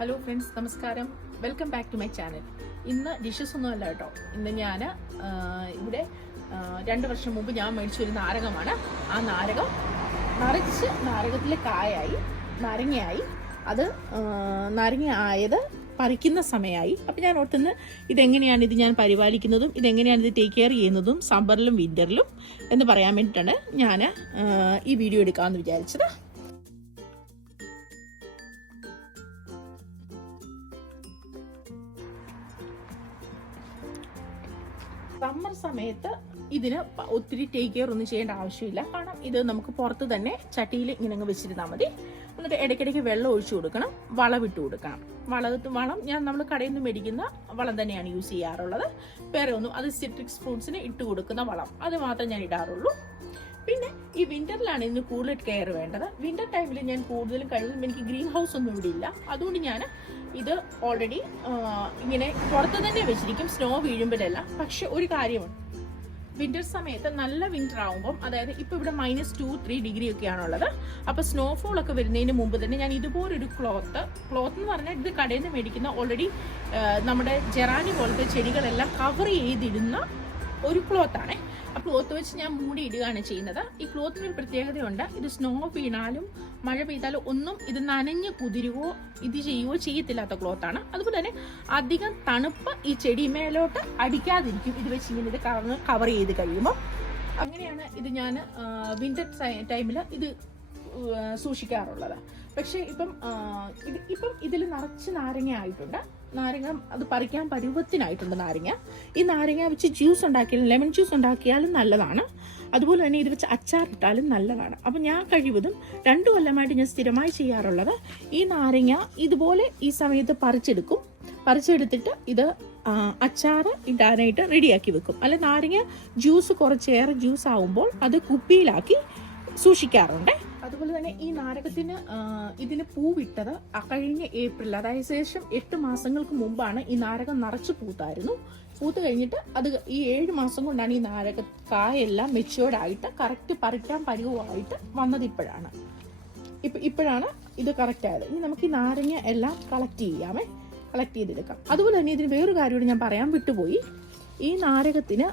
Hello friends, നമസ്കാരം. Welcome back to my channel. ഇന്ന് dishes ഒന്നുമല്ല കേട്ടോ. ഇന്ന് ഞാൻ ഇവിടെ 2 വർഷം മുമ്പ് ഞാൻ മേടിച്ചൊരു നാരകമാണ്. ആ നാരകം നിറച്ച് നാരകത്തിലെ കായായി, നാരങ്ങയായി. അത് നാരങ്ങ ആയത് പറിക്കുന്ന സമയമായി. അപ്പം ഞാൻ ഓർത്തുന്ന ഇതെങ്ങനെയാണ് ഇത് ഞാൻ പരിപാലിക്കുന്നതും ഇതെങ്ങനെയാണ് ഇത് ടേക്ക് കെയർ ചെയ്യുന്നതും സമ്മറിലും വിൻ്ററിലും എന്ന് പറയാൻ വേണ്ടിയിട്ടാണ് ഞാൻ ഈ വീഡിയോ എടുക്കാമെന്ന് വിചാരിച്ചത്. സമ്മർ സമയത്ത് ഇതിന് ഒത്തിരി ടേക്ക് കെയർ ഒന്നും ചെയ്യേണ്ട ആവശ്യമില്ല. കാരണം ഇത് നമുക്ക് പുറത്ത് തന്നെ ചട്ടിയിൽ ഇങ്ങനെ വെച്ചിരുന്നാൽ മതി. എന്നിട്ട് ഇടയ്ക്കിടയ്ക്ക് വെള്ളം ഒഴിച്ചു കൊടുക്കണം, വളമിട്ട് കൊടുക്കണം. വളം നമ്മൾ കടയിൽ നിന്ന് മേടിക്കുന്ന വളം തന്നെയാണ് യൂസ് ചെയ്യാറുള്ളത്. വേറെ ഒന്നും, അത് സിട്രിക്സ് ഫ്രൂട്ട്സിന് ഇട്ട് കൊടുക്കുന്ന വളം, അത് മാത്രമേ ഞാൻ ഇടാറുള്ളൂ. പിന്നെ ഈ വിന്ററിലാണ് ഇതിന് കൂടുതൽ കെയർ വേണ്ടത്. വിന്റർ ടൈമിൽ ഞാൻ കൂടുതലും കഴിവതും, എനിക്ക് ഗ്രീൻ ഹൗസ് ഒന്നും ഇവിടെ ഇല്ല, അതുകൊണ്ട് ഞാൻ ഇത് ഓൾറെഡി ഇങ്ങനെ പുറത്ത് തന്നെ വെച്ചിരിക്കും, സ്നോ വീഴുമ്പോഴല്ല. പക്ഷെ ഒരു കാര്യമാണ്, വിന്റർ സമയത്ത് നല്ല വിന്റർ ആകുമ്പം, അതായത് ഇപ്പൊ ഇവിടെ -2-3 ഡിഗ്രി ഒക്കെയാണുള്ളത്. അപ്പൊ സ്നോഫോൾ ഒക്കെ വരുന്നതിന് മുമ്പ് തന്നെ ഞാൻ ഇതുപോലൊരു ക്ലോത്ത് എന്ന് പറഞ്ഞാൽ ഇത് കടയിൽ നിന്ന് മേടിക്കുന്ന ഓൾറെഡി നമ്മുടെ ജെറാനി പോലത്തെ ചെടികളെല്ലാം കവർ ചെയ്തിടുന്ന ഒരു ക്ലോത്താണ്. ആ ക്ലോത്ത് വെച്ച് ഞാൻ മൂടി ഇടുകയാണ് ചെയ്യുന്നത്. ഈ ക്ലോത്തിനൊരു പ്രത്യേകതയുണ്ട്, ഇത് സ്നോ വീണാലും മഴ പെയ്താലും ഒന്നും ഇത് നനഞ്ഞ് കുതിരുവോ ഇത് ചെയ്യുവോ ചെയ്യത്തില്ലാത്ത ക്ലോത്താണ്. അതുപോലെ തന്നെ അധികം തണുപ്പ് ഈ ചെടിമേലോട്ട് അടിക്കാതിരിക്കും ഇത് വെച്ച് ഇങ്ങനെ ഇത് കവർ ചെയ്ത് കഴിയുമ്പോൾ. അങ്ങനെയാണ് ഇത് ഞാൻ വിന്റർ ടൈമിൽ ഇത് സൂക്ഷിക്കാറുള്ളത്. പക്ഷെ ഇപ്പം ഇതിൽ നിറച്ച് നാരങ്ങ ആയിട്ടുണ്ട്. നാരങ്ങ അത് പറിക്കാൻ പരുവത്തിനായിട്ടുണ്ട് നാരങ്ങ. ഈ നാരങ്ങ വെച്ച് ജ്യൂസ് ഉണ്ടാക്കിയാലും, ലെമൺ ജ്യൂസ് ഉണ്ടാക്കിയാലും നല്ലതാണ്. അതുപോലെ തന്നെ ഇത് വെച്ച് അച്ചാറിട്ടാലും നല്ലതാണ്. അപ്പം ഞാൻ കഴിവതും 2 കൊല്ലമായിട്ട് ഞാൻ സ്ഥിരമായി ചെയ്യാറുള്ളത്, ഈ നാരങ്ങ ഇതുപോലെ ഈ സമയത്ത് പറിച്ചെടുത്തിട്ട് ഇത് അച്ചാറ് ഇടാനായിട്ട് റെഡിയാക്കി വെക്കും. അല്ലെ നാരങ്ങ ജ്യൂസ് കുറച്ചേറെ ജ്യൂസ് ആവുമ്പോൾ അത് കുപ്പിയിലാക്കി സൂക്ഷിക്കാറുണ്ട്. അതുപോലെ തന്നെ ഈ നാരകത്തിന് ഇതിന് പൂവിട്ടത് കഴിഞ്ഞ ഏപ്രിൽ, അതായത് ശേഷം 8 മാസങ്ങൾക്ക് മുമ്പാണ് ഈ നാരകം നിറച്ച് പൂത്ത് കഴിഞ്ഞിട്ട് അത് ഈ 7 മാസം കൊണ്ടാണ് ഈ നാരക കായെല്ലാം മെച്ചുവേർഡായിട്ട് കറക്റ്റ് പറിക്കാൻ പരുവമായിട്ട് വന്നത്. ഇപ്പോഴാണ് ഇത് കറക്റ്റ് ആയത്. ഇനി നമുക്ക് ഈ നാരങ്ങ എല്ലാം കളക്ട് ചെയ്തെടുക്കാം. അതുപോലെ തന്നെ ഇതിന് വേറൊരു കാര്യമോട് ഞാൻ പറയാൻ വിട്ടുപോയി. ഈ നാരകത്തിന്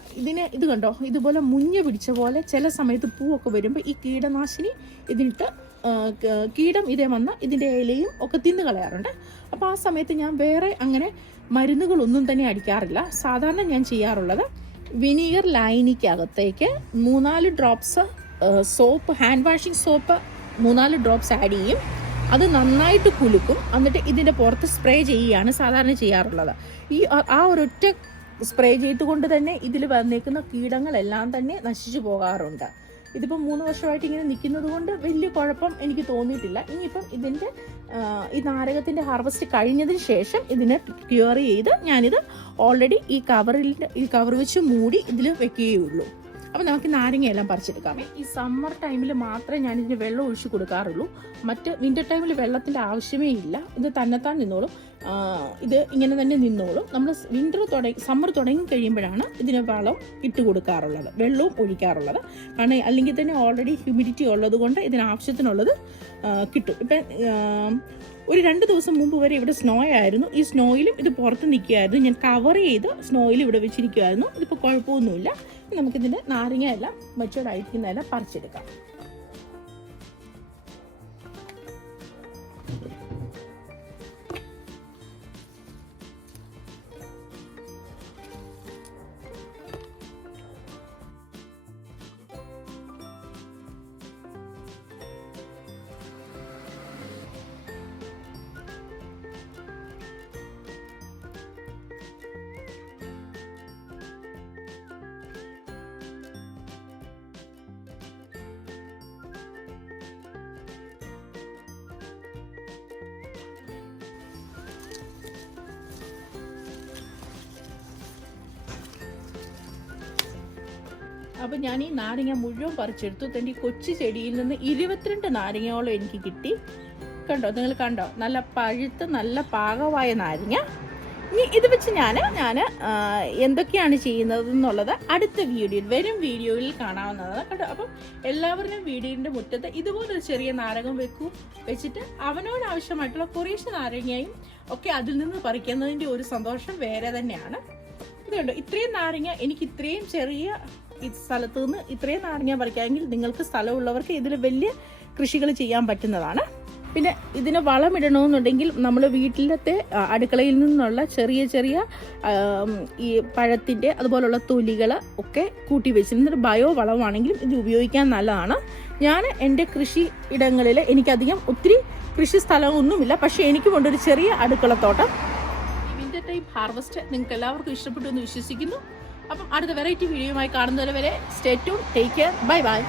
ഇത് കണ്ടോ, ഇതുപോലെ മുഞ്ഞ പിടിച്ച പോലെ ചില സമയത്ത് പൂവൊക്കെ വരുമ്പോൾ ഈ കീടനാശിനി ഇതിനിട്ട് കീടം ഇതേ വന്ന ഇതിൻ്റെ ഇലയും ഒക്കെ തിന്നു കളയാറുണ്ട്. അപ്പോൾ ആ സമയത്ത് ഞാൻ വേറെ അങ്ങനെ മരുന്നുകളൊന്നും തന്നെ അടിക്കാറില്ല. സാധാരണ ഞാൻ ചെയ്യാറുള്ളത്, വിനീഗർ ലൈനിക്കകത്തേക്ക് 3-4 drops soap, hand washing soap 3-4 drops add ചെയ്യും. അത് നന്നായിട്ട് കുലുക്കും. എന്നിട്ട് ഇതിൻ്റെ പുറത്ത് സ്പ്രേ ചെയ്യുകയാണ് സാധാരണ ചെയ്യാറുള്ളത്. ആ ഒരൊറ്റ സ്പ്രേ ചെയ്തുകൊണ്ട് തന്നെ ഇതിൽ വന്നേക്കുന്ന കീടങ്ങളെല്ലാം തന്നെ നശിച്ചു പോകാറുണ്ട്. ഇതിപ്പോൾ 3 വർഷമായിട്ട് ഇങ്ങനെ നിൽക്കുന്നത് കൊണ്ട് വലിയ കുഴപ്പം എനിക്ക് തോന്നിയിട്ടില്ല. ഇനിയിപ്പം ഈ നാരകത്തിൻ്റെ ഹാർവസ്റ്റ് കഴിഞ്ഞതിന് ശേഷം ഇതിനെ ക്യൂർ ചെയ്ത് ഞാനിത് ഓൾറെഡി ഈ കവർ വെച്ച് മൂടി ഇതിൽ വെക്കുകയുള്ളൂ. അപ്പം നമുക്ക് നാരങ്ങയെല്ലാം പറിച്ചെടുക്കാമേ. ഈ സമ്മർ ടൈമിൽ മാത്രമേ ഞാൻ ഇതിന് വെള്ളം ഒഴിച്ചു കൊടുക്കാറുള്ളൂ. മറ്റ് വിന്റർ ടൈമിൽ വെള്ളത്തിൻ്റെ ആവശ്യമേ ഇല്ല. ഇത് തന്നെത്താൻ നിന്നോളും, ഇത് ഇങ്ങനെ തന്നെ നിന്നോളും. നമ്മൾ സമ്മർ തുടങ്ങി കഴിയുമ്പോഴാണ് ഇതിന് വളം ഇട്ട് കൊടുക്കാറുള്ളത്, വെള്ളവും ഒഴിക്കാറുള്ളത്. കാരണം അല്ലെങ്കിൽ തന്നെ ഓൾറെഡി ഹ്യൂമിഡിറ്റി ഉള്ളത് കൊണ്ട് ഇതിനാവശ്യത്തിനുള്ളത് കിട്ടും. ഇപ്പം ഒരു 2 ദിവസം മുമ്പ് വരെ ഇവിടെ സ്നോ ആയിരുന്നു. ഈ സ്നോയിലും ഇത് പുറത്ത് നിൽക്കുകയായിരുന്നു. ഞാൻ കവർ ചെയ്ത് സ്നോയിൽ ഇവിടെ വെച്ചിരിക്കുമായിരുന്നു. ഇതിപ്പോൾ കുഴപ്പമൊന്നുമില്ല. നമുക്കിതിൻ്റെ നാരങ്ങ എല്ലാം മെച്ചുവേർഡ് ആയിരിക്കുന്നതെല്ലാം പറിച്ചെടുക്കാം. അപ്പം ഞാൻ ഈ നാരങ്ങ മുഴുവൻ പറിച്ചെടുത്തു. എൻ്റെ ഈ കൊച്ചു ചെടിയിൽ നിന്ന് 22 നാരങ്ങയോളം എനിക്ക് കിട്ടി. കണ്ടോ, നിങ്ങൾ കണ്ടോ, നല്ല പഴുത്ത് നല്ല പാകമായ നാരങ്ങ. ഇനി ഇത് വെച്ച് ഞാൻ എന്തൊക്കെയാണ് ചെയ്യുന്നത് എന്നുള്ളത് അടുത്ത വീഡിയോയിൽ വരും വീഡിയോയിൽ കാണാവുന്നതാണ് കേട്ടോ. അപ്പം എല്ലാവരും വീടിൻ്റെ മുറ്റത്ത് ഇതുപോലൊരു ചെറിയ നാരകം വെച്ചിട്ട് അവനോട് ആവശ്യമായിട്ടുള്ള കുറേശ്ശെ നാരങ്ങയും ഒക്കെ അതിൽ നിന്ന് പറിക്കുന്നതിൻ്റെ ഒരു സന്തോഷം വേറെ തന്നെയാണ്. ഇതുകൊണ്ട് ഇത്രയും നാരങ്ങ എനിക്ക് ഇത്രയും ചെറിയ സ്ഥലത്തു നിന്ന് ഇത്രയും നാരങ്ങ പറിക്കാമെങ്കിൽ നിങ്ങൾക്ക് സ്ഥലമുള്ളവർക്ക് ഇതിൽ വലിയ കൃഷികൾ ചെയ്യാൻ പറ്റുന്നതാണ്. പിന്നെ ഇതിന് വളമിടണമെന്നുണ്ടെങ്കിൽ നമ്മൾ വീട്ടിലത്തെ അടുക്കളയിൽ നിന്നുള്ള ചെറിയ ഈ പഴത്തിൻ്റെ അതുപോലുള്ള തൊലികൾ ഒക്കെ കൂട്ടി വെച്ചിരുന്നിട്ട് ബയോ വളമാണെങ്കിലും ഇത് ഉപയോഗിക്കാൻ നല്ലതാണ്. ഞാൻ എൻ്റെ കൃഷി ഇടങ്ങളിൽ എനിക്കധികം ഒത്തിരി കൃഷി സ്ഥലമൊന്നുമില്ല, പക്ഷേ എനിക്ക് കൊണ്ടൊരു ചെറിയ അടുക്കളത്തോട്ടം. വിൻ്റർ ടൈം ഹാർവസ്റ്റ് നിങ്ങൾക്ക് എല്ലാവർക്കും ഇഷ്ടപ്പെട്ടു എന്ന് വിശ്വസിക്കുന്നു. അപ്പം അടുത്ത വെറൈറ്റി വീഡിയോയുമായി കാണുന്നതുവരെ stay tune, take care, bye by.